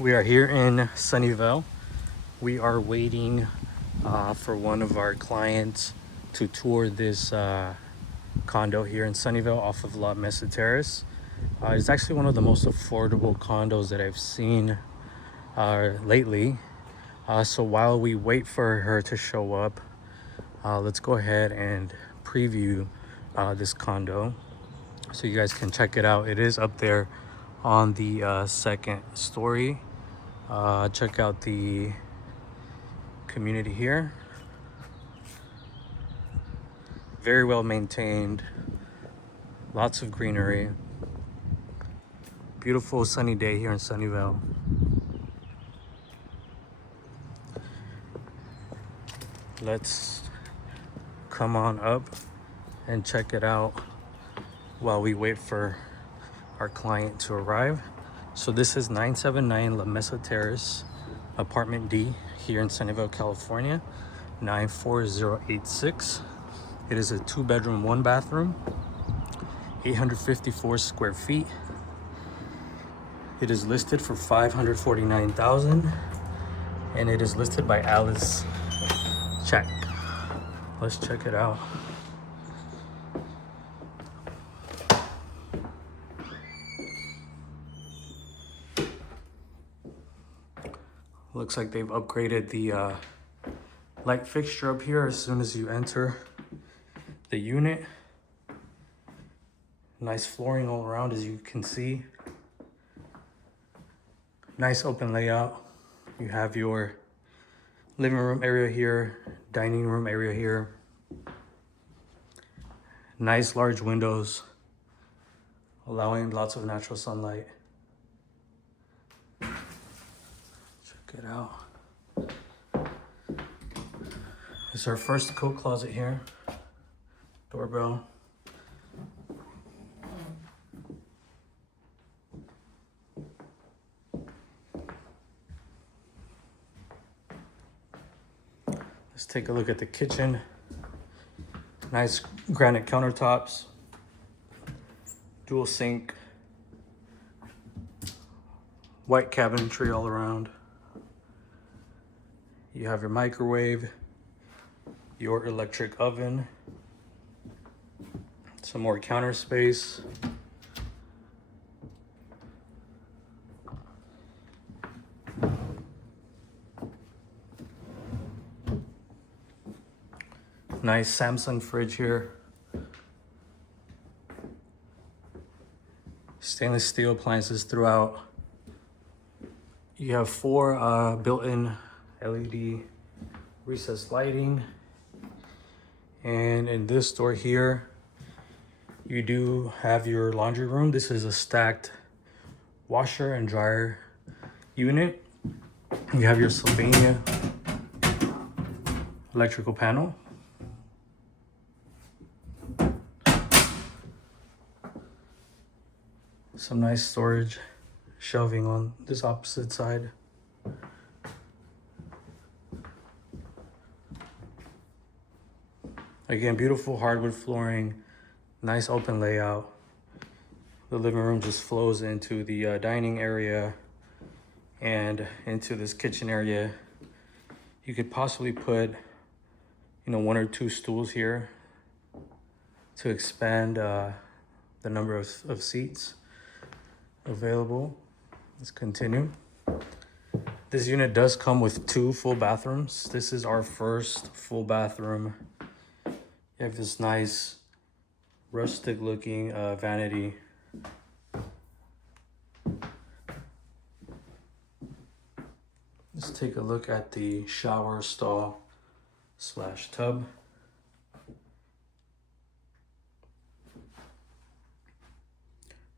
We are here in Sunnyvale. We are waiting for one of our clients to tour this condo here in Sunnyvale off of La Mesa Terrace. It's actually one of the most affordable condos that I've seen lately. So while we wait for her to show up, let's go ahead and preview this condo so you guys can check it out. It is up there on the second story. Check out the community here. Very well maintained, lots of greenery. Beautiful sunny day here in Sunnyvale. Let's come on up and check it out while we wait for our client to arrive. So this is 979 La Mesa Terrace, apartment D here in Sunnyvale, California, 94086. It is a 2-bedroom, 1-bathroom, 854 square feet. It is listed for $549,000 and it is listed by Alice Check. Let's check it out. Looks like they've upgraded the light fixture up here as soon as you enter the unit. Nice flooring all around, as you can see. Nice open layout. You have your living room area here, dining room area here. Nice large windows, allowing lots of natural sunlight. Check it out. This is our first coat closet here. Doorbell. Let's take a look at the kitchen. Nice granite countertops. Dual sink. White cabinetry all around. You have your microwave, your electric oven, some more counter space. Nice Samsung fridge here. Stainless steel appliances throughout. You have 4 built-in LED recessed lighting. And in this door here, you do have your laundry room. This is a stacked washer and dryer unit. You have your Sylvania electrical panel. Some nice storage shelving on this opposite side. Again, beautiful hardwood flooring, nice open layout. The living room just flows into the dining area and into this kitchen area. You could possibly put, 1 or 2 stools here to expand the number of seats available. Let's continue. This unit does come with 2 full bathrooms. This is our first full bathroom. You have this nice rustic looking vanity. Let's take a look at the shower stall / tub.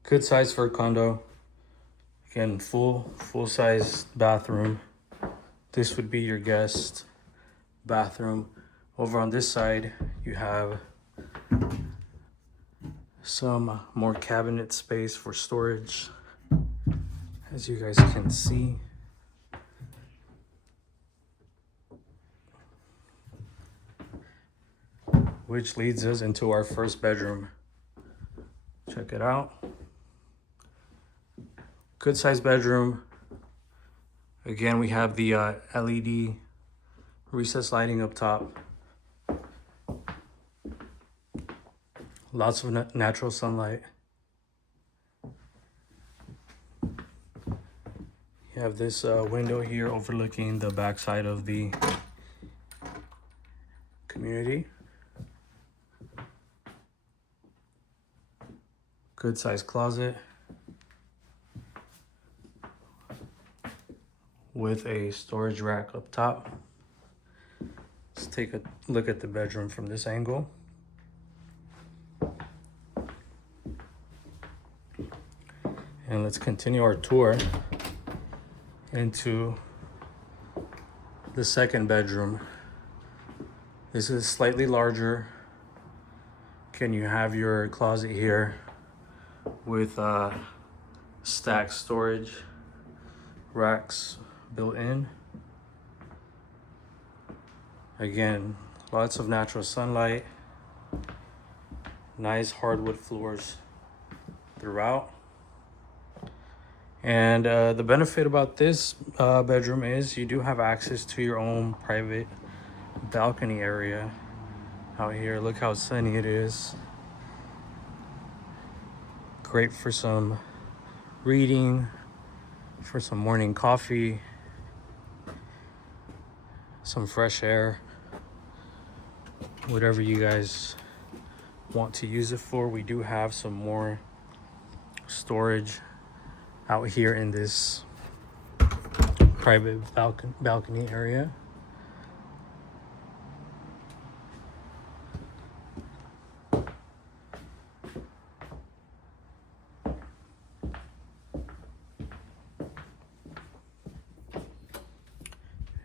Good size for a condo. Again, full size bathroom. This would be your guest bathroom. Over on this side, you have some more cabinet space for storage, as you guys can see. Which leads us into our first bedroom. Check it out. Good sized bedroom. Again, we have the LED recessed lighting up top. Lots of natural sunlight. You have this window here overlooking the backside of the community. Good sized closet with a storage rack up top. Let's take a look at the bedroom from this angle. And let's continue our tour into the second bedroom. This is slightly larger. Can you have your closet here with stacked storage racks built in. Again, lots of natural sunlight, nice hardwood floors throughout. And the benefit about this bedroom is you do have access to your own private balcony area out here. Look how sunny it is. Great for some reading, for some morning coffee, some fresh air, whatever you guys want to use it for. We do have some more storage out here in this private balcony area.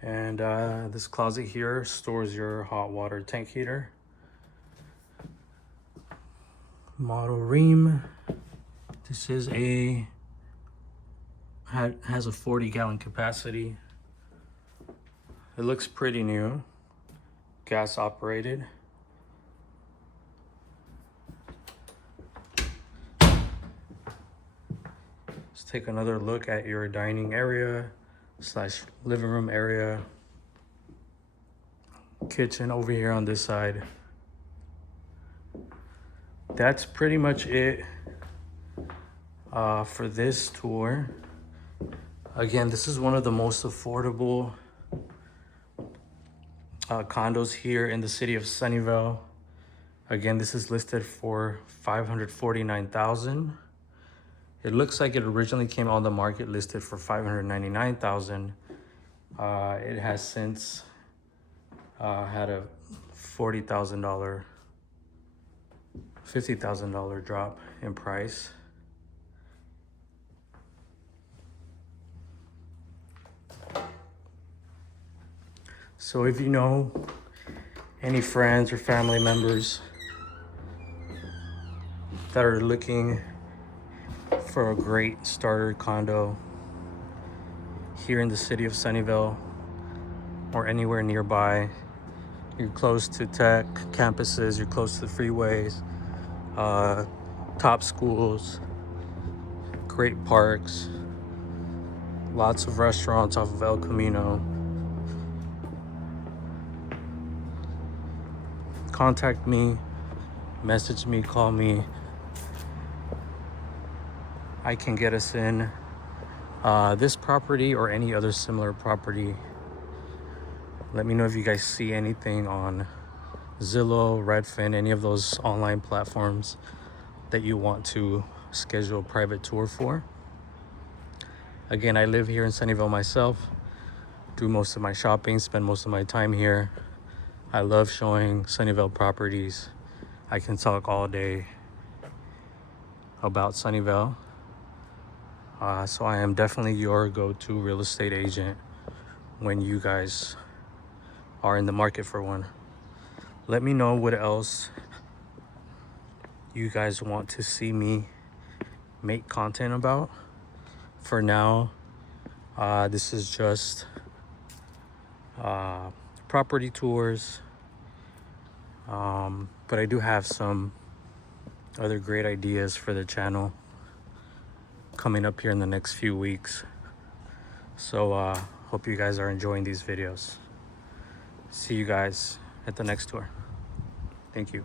And this closet here stores your hot water tank heater. Model ream. This is has a 40-gallon capacity. It looks pretty new. Gas operated. Let's take another look at your dining area / living room area. Kitchen over here on this side. That's pretty much it for this tour. Again, this is one of the most affordable condos here in the city of Sunnyvale. Again, this is listed for $549,000. It looks like it originally came on the market listed for $599,000. It has since had a $50,000 drop in price. So if you know any friends or family members that are looking for a great starter condo here in the city of Sunnyvale or anywhere nearby, you're close to tech campuses, you're close to the freeways, top schools, great parks, lots of restaurants off of El Camino. Contact me, message me, call me. I can get us in this property or any other similar property. Let me know if you guys see anything on Zillow, Redfin, any of those online platforms that you want to schedule a private tour for. Again, I live here in Sunnyvale myself, do most of my shopping, spend most of my time here. I love showing Sunnyvale properties. I can talk all day about Sunnyvale. So I am definitely your go-to real estate agent when you guys are in the market for one. Let me know what else you guys want to see me make content about. For now, this is just property tours, but I do have some other great ideas for the channel coming up here in the next few weeks. So hope you guys are enjoying these videos. See you guys at the next tour. Thank you.